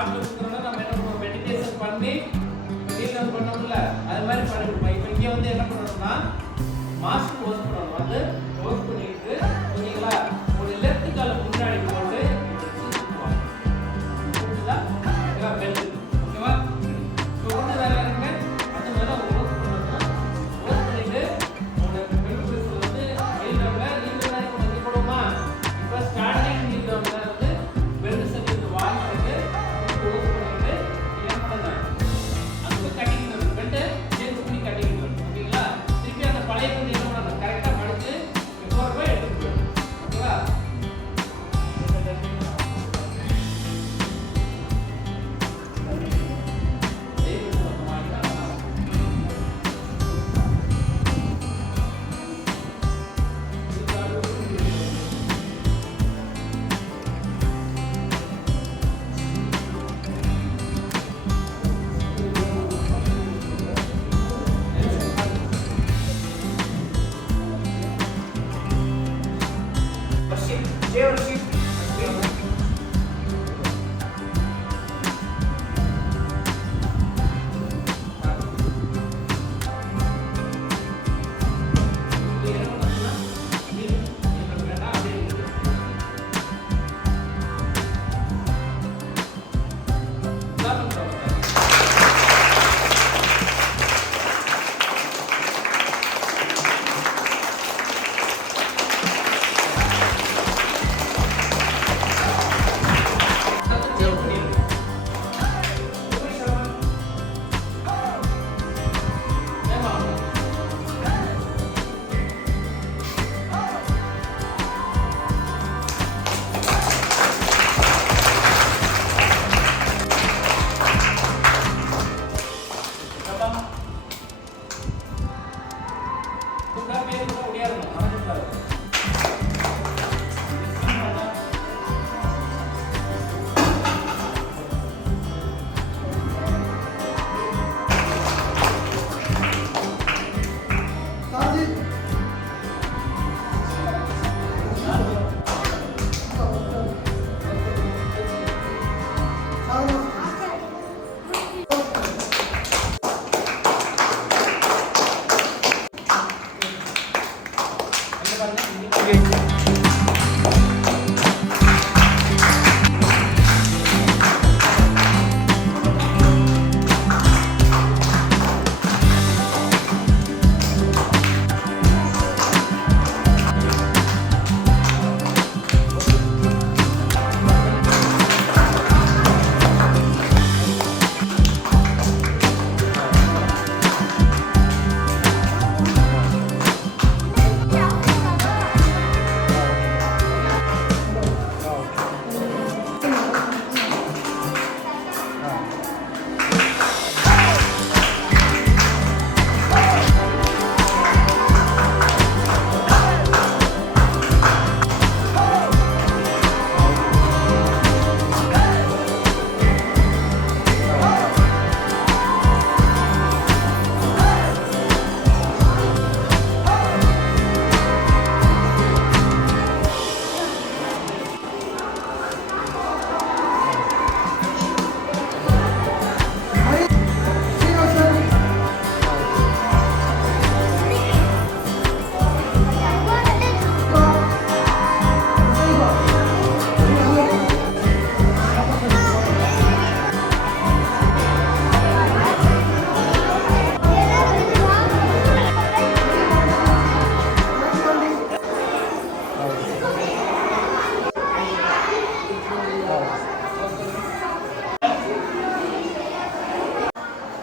பாட்டில் கொடுக்குறோம்னா நம்ம என்ன பண்ணுவோம், மெடிடேஷன் பண்ணி நீல் டவுன் பண்ணோம்ல, அது மாதிரி பண்ணி கொடுப்போம். இப்போ இங்கே வந்து என்ன பண்ணணும்னா மாஸ்க் க்ளோஸ் பண்ணணும். வந்து க்ளோஸ் பண்ணிட்டு ஓகேங்களா, ஒரு லெஃப்ட் காலை முன்னாடி போட்டு புரிஞ்சுதா, பெல்ட் ஓகேவா. இப்போ வந்து வேற யாருமே அது மேலே க்ளோஸ் பண்ணணும். க்ளோஸ் பண்ணிட்டு உங்களோட பெல்ட் பீஸ் வந்து நீல் டவுனில் நீல் டவுன் வந்து போடுவோமா. இப்போ ஸ்டார்டிங் நீல் டவுனில் வந்து பெல்ட் செட் வால் பண்ணிட்டு க்ளோஸ் பண்ணிட்டு என்ன பண்ணுங்க, அங்கே கட்டிக்கணும், பெல்ட்டை சேஞ்ச் பண்ணி கட்டிக்கணும் ஓகேங்களா. திருப்பி அந்த பழைய பெல்ட் என்ன பண்ணணும், கரெக்டாக மடிச்சு எப்போ போய் எடுத்துட்டு போயிடும் ஓகேவா.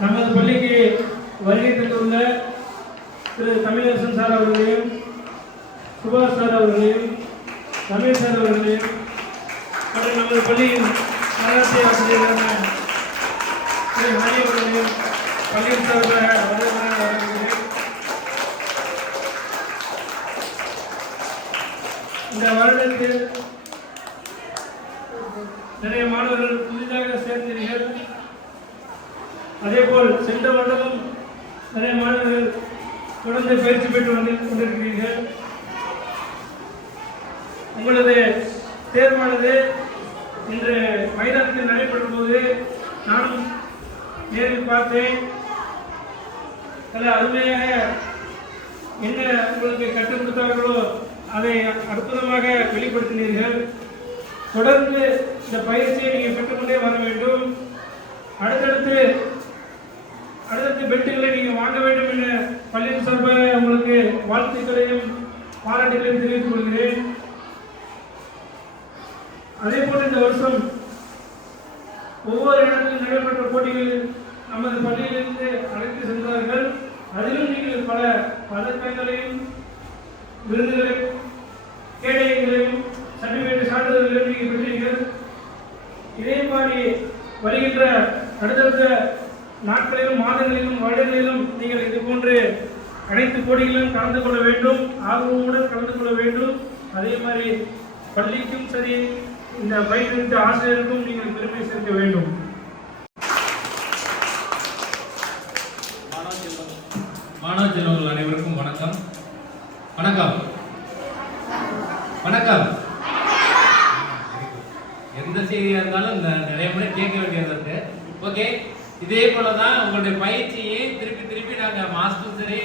நமது பள்ளிக்கு வருகை தந்துள்ள திரு தமிழரசன் சார் அவர்களையும், சுபாஷ் சார் அவர்களையும், ரமேஷ் சார் அவர்களையும் மற்றும் நமது பள்ளியின் நலத்தை ஆசிரியரான திரு ஹரி அவர்களையும் பள்ளியின் சார்பாக வரவேற்கிறேன். இந்த வருடத்தில் நிறைய மாணவர்கள் புதிதாக சேர்ந்தீர்கள். அதேபோல் சென்ற வருடமும் நிறைய மாணவர்கள் தொடர்ந்து பயிற்சி பெற்று கொண்டிருக்கிறீர்கள். உங்களது தேர்வானது இன்று மைதானத்தில் நடைபெறும் போது நானும் நேரில் பார்த்தேன். நல்ல அருமையாக என்ன உங்களுக்கு கற்றுக் கொடுத்தார்களோ அதை அற்புதமாக வெளிப்படுத்தினீர்கள். தொடர்ந்து இந்த பயிற்சியை நீங்கள் பெற்றுக்கொண்டே வர வேண்டும். அடுத்தடுத்து பெல்ட்டுகளை நீங்கள் வாங்க வேண்டும் என பள்ளியின் சார்பாக உங்களுக்கு வாழ்த்துக்களையும் பாராட்டுகளையும் தெரிவித்துக் கொள்கிறேன். அதே போல இந்த வருஷம் ஒவ்வொரு இடத்திலும் நடைபெற்ற போட்டிகளில் நமது பள்ளியிலிருந்து அழைத்து சென்றார்கள். அதிலும் நீங்கள் பல பதக்கங்களையும் விருதுகளையும் கேடயங்களையும் சர்டிபிகேட் சான்றிதழ்களையும் நீங்கள் பெற்றீர்கள். இதே மாதிரி வருகின்ற அடுத்தடுத்த நாட்களிலும் மாதங்களிலும் வருடங்களிலும் நீங்கள் இது போன்று அனைத்து போட்டிகளிலும் கலந்து கொள்ள வேண்டும், ஆர்வமுடன் கலந்து கொள்ள வேண்டும். அதே மாதிரி பள்ளிக்கும் சரி இந்த பயிற்றுவித்த ஆசிரியருக்கும் நீங்கள் பெருமை சேர்க்க வேண்டும். மாணவ செல்வங்கள் அனைவருக்கும் வணக்கம். வணக்கம் வணக்கம். எந்த செய்தியாக இருந்தாலும் நிறைய முறை கேட்க வேண்டியது இருக்கு. ஓகே, இதே போல தான் உங்களுடைய பயிற்சியை திருப்பி திருப்பி நாங்கள் மாஸ்டரும் சரி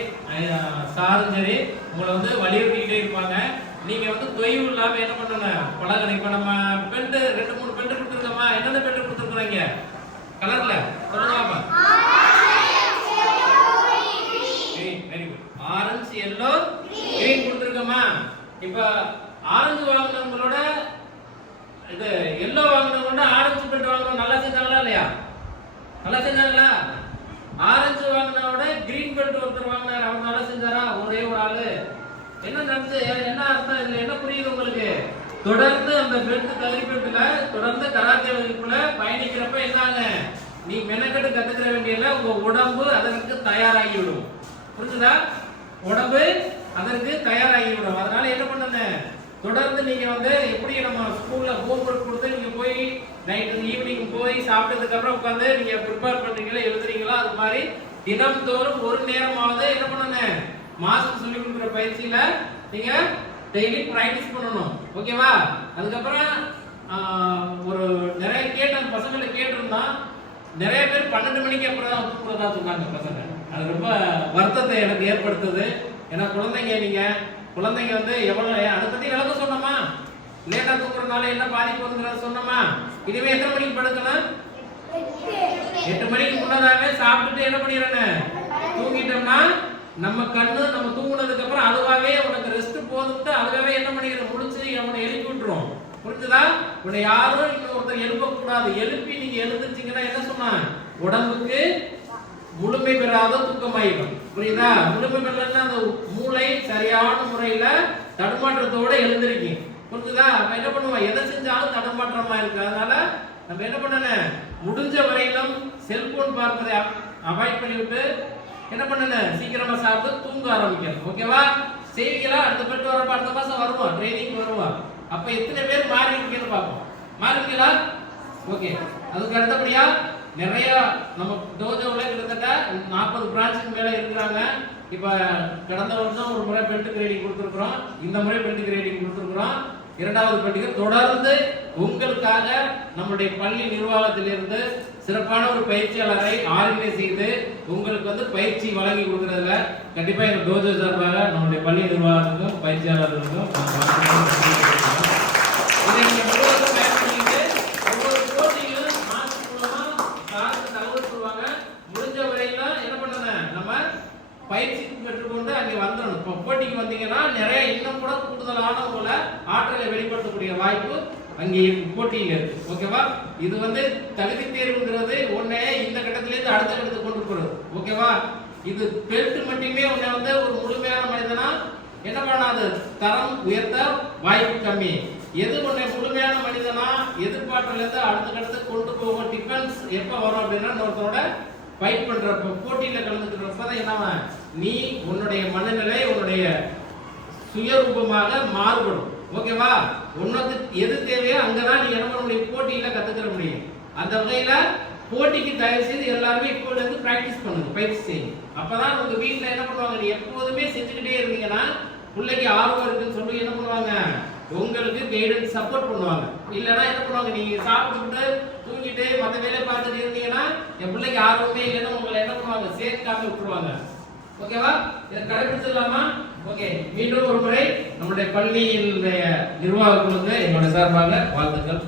சாரும் சரி உங்களை வந்து வலியுறுத்திக்கிட்டே இருப்பாங்க. நீங்க வந்து தொய்வு இல்லாம என்ன பண்ணணும் பழகணும். இப்ப நம்ம பெண்ட் 2-3 பெண்ட் கொடுத்துருக்கோமா? என்னென்ன பெண்ட் கொடுத்துருக்குறீங்க கலர்ல சொல்லுங்க. Very good. Orange, yellow, green கொடுத்துருக்கோமா? இப்ப ஆரஞ்சு வாங்கினவங்களோட இது எல்லோ வாங்கினவங்களோட ஆரஞ்சு பெண்ட் வாங்கணும். நல்லா செஞ்சாங்களா இல்லையா? நல்லா செஞ்சாங்களா? ஆரஞ்சு வாங்கினவோட கிரீன் பெல்ட் ஒருத்தர் வாங்கினார், அவர் நல்லா செஞ்சாரா? ஒரே ஒரு ஆளு. என்ன நடந்துச்சு? என்ன அர்த்தம்? இதுல என்ன புரியுது உங்களுக்கு? தொடர்ந்து அந்த பெல்ட் தகுதி பெல்ட்ல தொடர்ந்து கராத்தே வகுப்புல பயணிக்கிறப்ப என்னங்க, நீ மெனக்கெட்டு கத்துக்கிற வேண்டியல உங்க உடம்பு அதற்கு தயாராகி விடும். புரிஞ்சுதா? உடம்பு அதற்கு தயாராகி விடும். அதனால என்ன பண்ணுங்க, தொடர்ந்து நீங்க வந்து எப்படி நம்ம ஸ்கூல்ல ஹோம் ஒர்க் கொடுத்து நீங்க போய் நைட் ஈவினிங் போய் சாப்பிட்டதுக்கு அப்புறம் உட்காந்து நீங்க ப்ரிப்பேர் பண்றீங்களா, எழுதுறீங்களா, அது மாதிரி தினம்தோறும் ஒரு நேரமாவது என்ன பண்ணுங்க, மாஸ்டர் சொல்லி கொடுக்குற பயிற்சியில நீங்க டெய்லி பிராக்டிஸ் பண்ணணும். ஓகேவா? அதுக்கப்புறம் ஒரு நிறைய பசங்களை கேட்டிருந்தோம். நிறைய பேர் 12 மணிக்கு அப்புறம் தான் தூங்குறதா சொன்னாங்க பசங்க. அது ரொம்ப வருத்தத்தை எனக்கு ஏற்படுத்துது. ஏன்னா குழந்தைங்க வந்து எவ்வளவு அதை பத்தி விளக்க சொன்னோமா? லேட்டா தூங்குறதுனால என்ன பாதிப்பு வந்துங்கிறத சொன்னோமா? இதுவே எத்தனை மணிக்கு படுக்கணும்? 8 மணிக்கு முன்னதாவே சாப்பிட்டுட்டு என்ன பண்ணிடுறேன்னு தூங்கிட்டோம்னா நம்ம கண்ணு நம்ம தூங்குனதுக்கு அப்புறம் அதுவாவே உனக்கு ரெஸ்ட் போதும்ட்டு அதுவாவே என்ன பண்ணிடுறோம், முடிச்சு அவனை எழுப்பி விட்டுரும். புரிஞ்சுதா? உன்னை யாரும் இன்னொருத்தர் எழுப்ப கூடாது. எழுப்பி நீங்க எழுந்துச்சீங்கன்னா என்ன சொன்னா, உடம்புக்கு முழுமை பெறாத தூக்கமாயிடும். புரியுதா? முழுமை பெறலன்னா அந்த மூளை சரியான முறையில தடுமாற்றத்தோட எழுந்திருக்கீங்க. புரிஞ்சுதா? அப்ப என்ன பண்ணுவோம், எதை செஞ்சாலும் தடுமாற்றமா இருக்கு. அதனால நம்ம என்ன பண்ணணும், முடிஞ்ச வரையிலும் செல்போன் பார்ப்பதை அவாய்ட் பண்ணிவிட்டு என்ன பண்ணணும், சீக்கிரமா சாப்பிட்டு தூங்க ஆரம்பிக்கணும். ஓகேவா? செய்வீங்களா? அடுத்த பெட்டு வரப்ப அடுத்த மாசம் வருவோம், ட்ரைனிங் வருவோம். அப்ப எத்தனை பேர் மாறி இருக்கீங்கன்னு பார்ப்போம். மாறிங்களா? ஓகே. அதுக்கு அடுத்தபடியா நிறைய நம்ம டோஜோவில் கிட்டத்தட்ட 40 பிரான்ச்சுக்கு மேலே இருக்கிறாங்க. இப்போ கடந்த வருஷம் ஒரு முறை பெல்ட் கிரேடிங் கொடுத்துருக்குறோம், இந்த முறை பெல்ட் கிரேடிங் கொடுத்துருக்குறோம். 2வது பெல்ட்டுக்கு தொடர்ந்து உங்களுக்காக நம்முடைய பள்ளி நிர்வாகத்திலிருந்து சிறப்பான ஒரு பயிற்சியாளரை ஆர்கனைஸ் செய்து உங்களுக்கு வந்து பயிற்சி வழங்கி கொடுக்கறதுல கண்டிப்பாக எங்கள் டோஜோ சார்பாக நம்முடைய பள்ளி நிர்வாகத்துக்கும் பயிற்சியாளர்களுக்கும் பயிற்சி பெற்றுக்கொண்டு அங்கே வந்துடணும். இப்போ போட்டிக்கு வந்தீங்கன்னா நிறைய இன்னும் கூட கூடுதலான உங்களை ஆற்றலை வெளிப்படுத்தக்கூடிய வாய்ப்பு அங்கே போட்டியில் இருக்கு. ஓகேவா? இது வந்து தகுதி தேர்வுங்கிறது உன்னை இந்த கட்டத்திலேருந்து அடுத்த கட்டத்துக்கு கொண்டு போறது. ஓகேவா? இது பெல்ட் மட்டுமே உன்னை வந்து ஒரு முழுமையான மனிதனா என்ன பண்ணாது, தரம் உயர்த்த வாய்ப்பு கம்மி. எது உன்னை முழுமையான மனிதனா எதிர்பார்ப்புல இருந்து அடுத்த கட்டத்துக்கு கொண்டு போகும் டிஃபென்ஸ் எப்ப வரும் அப்படின்னா ஒருத்தரோட ஃபைட் பண்றப்ப போட்டியில கலந்துக்கிறப்ப தான் என்னவா, நீ உன்னுடைய மனநிலை உன்னுடைய சுயரூபமாக மாறுபடும். ஓகேவா? உனக்கு எது தேவையோ அங்கதான் நீ என்ன பண்ண முடியும், போட்டியில கத்துக்கிற முடியும். அந்த வகையில போட்டிக்கு தயவு செய்து எல்லாருமே இப்போல இருந்து பிராக்டிஸ் பண்ணுங்க, பயிற்சி செய்யுங்க. அப்பதான் உங்க வீட்டுல என்ன பண்ணுவாங்க, நீ எப்போதுமே செஞ்சுக்கிட்டே இருந்தீங்கன்னா பிள்ளைக்கு ஆர்வம் இருக்குன்னு சொல்லி என்ன பண்ணுவாங்க, உங்களுக்கு கைடன்ஸ் சப்போர்ட் பண்ணுவாங்க. இல்லைன்னா என்ன பண்ணுவாங்க, நீங்க சாப்பிட்டு தூங்கிட்டு மற்ற வேலையை பார்த்துட்டு இருந்தீங்கன்னா என் பிள்ளைக்கு ஆர்வமே இல்லைன்னு உங்களை என்ன பண்ணுவாங்க, சேர்க்காம விட்டுருவாங்க. ஓகேவா? இதை கடைபிடிச்சிடலாமா? ஓகே, மீண்டும் ஒரு முறை நம்முடைய பள்ளியினுடைய நிர்வாகங்களுக்கு என்னோட சார்பாக வாழ்த்துக்கள்.